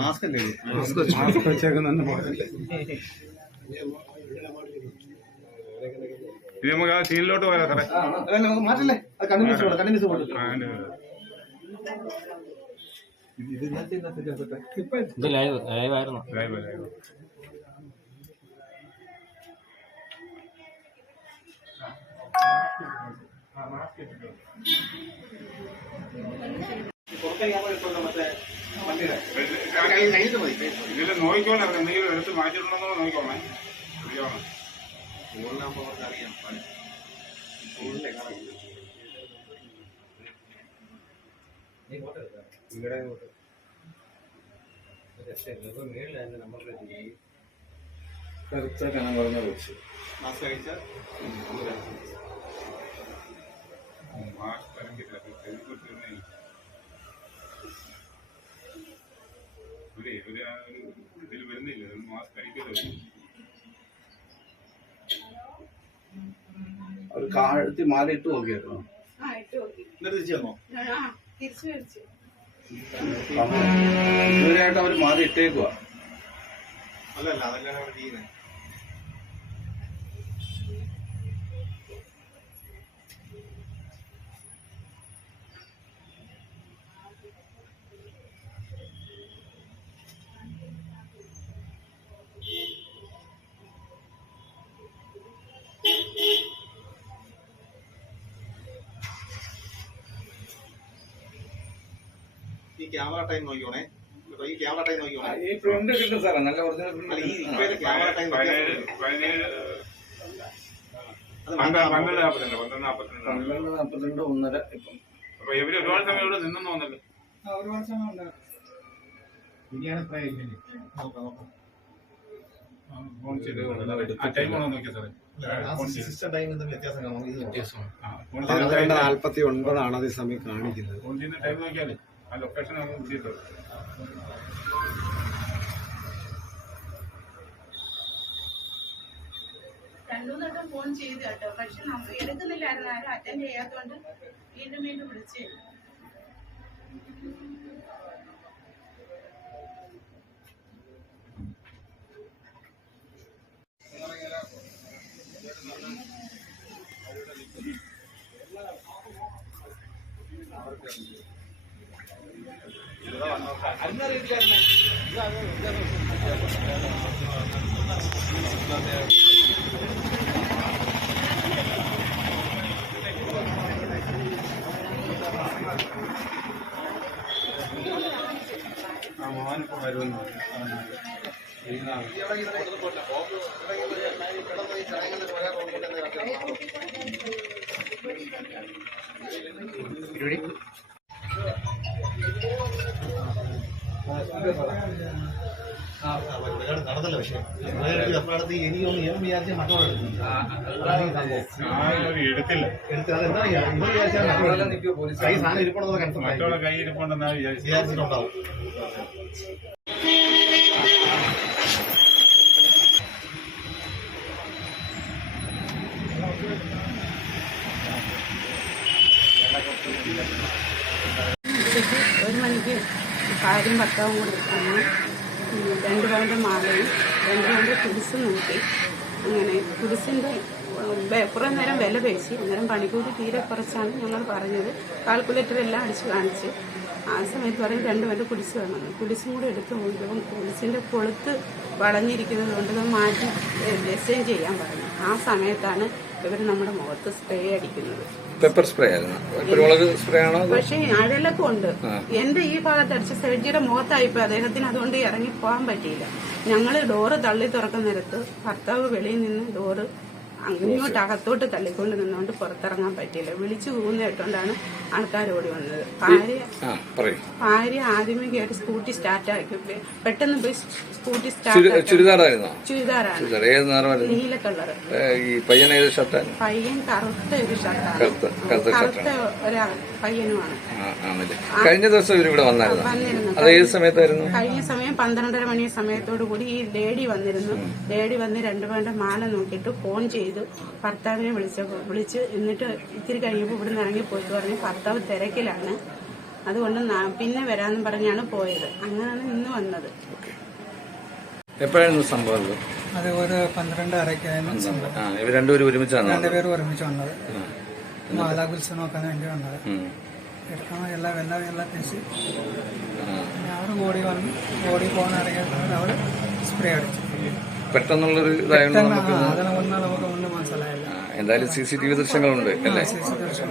Mask വെച്ചേക്കുന്ന നമുക്ക് ആ സീനിലോട്ട് പോയാലോ സാറേ? നമുക്ക് മാറ്റല്ലേ, അത് കണ്ടിന്യൂസ് കൊടുക്കും. ലൈവായിരുന്നു. ഇതിൽ നോക്കിക്കോളാം, എന്തെങ്കിലും എടുത്ത് മാറ്റിയിട്ടുണ്ടെന്നോ നോക്കിക്കോളാം. അറിയാം കറുത്ത കനവർന്ന വെച്ച് മാസ്ക് കഴിച്ചാൽ ഇതിൽ വരുന്നില്ല, മാസ്ക് കഴിക്കല്ലോ. ഒരു കാഴ്ത്തി മാറി ഇട്ട് നോക്കിയായിരുന്നു. ഇതുവരെയായിട്ട് അവർ മാറി ഇട്ടേക്കുവാ. അല്ലല്ല, അതല്ലാണ് അവർ ചെയ്യുന്നത്. ഈ ക്യാമറ ടൈം നോക്കിയോണേ, ഈ ക്യാമറ ടൈം നോക്കിയോണേ. ഈ പ്രിന്റ് കിട്ടും സാറേ, നല്ല ഒറിജിനൽ പ്രിന്റ്. ഈ ക്യാമറ ടൈം 12:42 1:30 ഇപ്പം. അപ്പൊ ഇവര് ഒരുപാട് സമയം ഇവിടെ നിന്നെന്ന് തോന്നല്ലോ. ഒരുപാട് സമയം ഉണ്ട്. ഇനിയാണ് ഫോൺ ചെയ്ത് ആ ടൈം ആണോ നോക്കിയാ സാറേ? സിസ്റ്റം ടൈം വ്യത്യാസമാണ്. 12:49 അതേ സമയം കാണിക്കുന്നത്. ഫോൺ ചെയ്യുന്ന ടൈം നോക്കിയാലേ ആ ലൊക്കേഷൻ നമുക്ക് ചെയ്തത്. രണ്ടുമൂന്നോട്ടം ഫോൺ ചെയ്തു കേട്ടോ, പക്ഷെ നമ്മൾ എടുക്കുന്നില്ലായിരുന്നു. ആരും അറ്റൻഡ് ചെയ്യാത്തതുകൊണ്ട് വീണ്ടും വീണ്ടും വിളിച്ചേ. മോനിപ്പോ വരുമെന്ന് നടന്നല്ലോ. പക്ഷേ എപ്പോഴടുത്ത് എനിക്കൊന്ന് ഞാൻ വിചാരിച്ച മറ്റോടെ എടുത്തില്ല. അതെന്താ ഇവർ വിചാരിച്ചാൽ കൈ സാധനം ഇരിപ്പുണ്ടെന്ന് കൺഫേം മറ്റോടെ കൈ ഇരിപ്പുണ്ടെന്നാ വിചാരിച്ചിട്ടുണ്ടാവും. ഉച്ചയ്ക്ക് 1 മണിക്ക് ഭാര്യയും ഭർത്താവും കൂടി വന്ന് 2 പവൻ്റെ മാലയും 2 പവൻ്റെ കുടിസ് നോക്കി. അങ്ങനെ കുടിസിൻ്റെ കുറേ നേരം വില പേശി. അന്നേരം പണിക്കൂലി തീരെ കുറച്ചാണ് ഞങ്ങൾ പറഞ്ഞത്. കാൽക്കുലേറ്റർ എല്ലാം അടിച്ച് കാണിച്ച് ആ സമയത്ത് പറയും 2 പവൻ്റെ കുടിസ് വേണം. കുടിസും കൂടെ എടുത്ത് കൊണ്ടുപോകും. കുടിസിൻ്റെ കൊളുത്ത് വളഞ്ഞിരിക്കുന്നത് കൊണ്ട് അത് മാറ്റി ഡിസൈൻ ചെയ്യാൻ പറഞ്ഞു. ആ സമയത്താണ് ഇവർ നമ്മുടെ മുഖത്ത് സ്പ്രേ അടിക്കുന്നത്. പെപ്പർ സ്പ്രേ ആയിരുന്നു, കുരുമുളക് സ്പ്രേ ആണോ? പക്ഷേ അഴലൊക്കെ ഉണ്ട്. എന്റെ ഈ ഭാഗത്ത് അടിച്ച സെർജിയുടെ മുഖത്തായിപ്പോ അദ്ദേഹത്തിന് അതുകൊണ്ട് ഇറങ്ങി പോകാൻ പറ്റിയില്ല. ഞങ്ങള് ഡോറ് തള്ളി തുറക്കുന്ന നേരത്ത് ഭർത്താവ് വെളിയിൽ നിന്ന് ഡോറ് ഇങ്ങോട്ട് അകത്തോട്ട് തള്ളിക്കൊണ്ട് നിന്നുകൊണ്ട് പുറത്തിറങ്ങാൻ പറ്റിയില്ല. വിളിച്ചു കൂന്ന് കേട്ടോണ്ടാണ് ആൾക്കാർ ഓടി വന്നത്. ഭാര്യ ആദ്യമേ കയറി സ്കൂട്ടി സ്റ്റാർട്ട് ആക്കി. പെട്ടെന്ന് പോയി സ്കൂട്ടി സ്റ്റാർട്ട്. ചുരിദാറാണ്, നീല കളർ. പയ്യൻ കറുത്ത ഒരു ഷർട്ടാണ്, കറുത്ത പയ്യനുമാണ്. കഴിഞ്ഞ ദിവസം ഇവരിവിടെ വന്നിരുന്നു. കഴിഞ്ഞ സമയം 12:30 മണി സമയത്തോടു കൂടി ഈ ലേഡി വന്നിരുന്നു. ലേഡി വന്ന് 2 പവന്റെ മാല നോക്കിയിട്ട് ഫോൺ ചെയ്തു ഭർത്താവിനെ വിളിച്ച് എന്നിട്ട് ഇത്തിരി കഴിയുമ്പോൾ ഇവിടുന്ന് ഇറങ്ങി പോയിട്ട് പറഞ്ഞു ഭർത്താവ് തിരക്കിലാണ്, അതുകൊണ്ട് പിന്നെ വരാമെന്ന് പറഞ്ഞാണ് പോയത്. അങ്ങനെയാണ് ഇന്ന് വന്നത്. എപ്പോഴായിരുന്നു സംഭവം ഇത്? അത് ഒരു 12:30 സംഭവം. ഇവർ രണ്ടുപേരും ഒരുമിച്ചാണ് രണ്ടുപേരും ഒരുമിച്ച് വന്നത്. മാലാകുത്സവം നോക്കാൻ വേണ്ടി വന്നത്. എടുക്കാൻ എല്ലാം തിരിച്ച് അവർ ഓടി വന്ന് ഓടി പോകാൻ ഇറങ്ങിയിട്ട് അവിടെ സ്പ്രേ അടിച്ചു. പെട്ടെന്നുള്ളൊരു ഇതായിരുന്നു. അതിനെ ഒന്നും നമുക്ക് ഒന്നും മനസ്സിലായില്ല. എന്തായാലും CCTV ദൃശ്യങ്ങളുണ്ട് അല്ലേ? CCTV ദൃശ്യം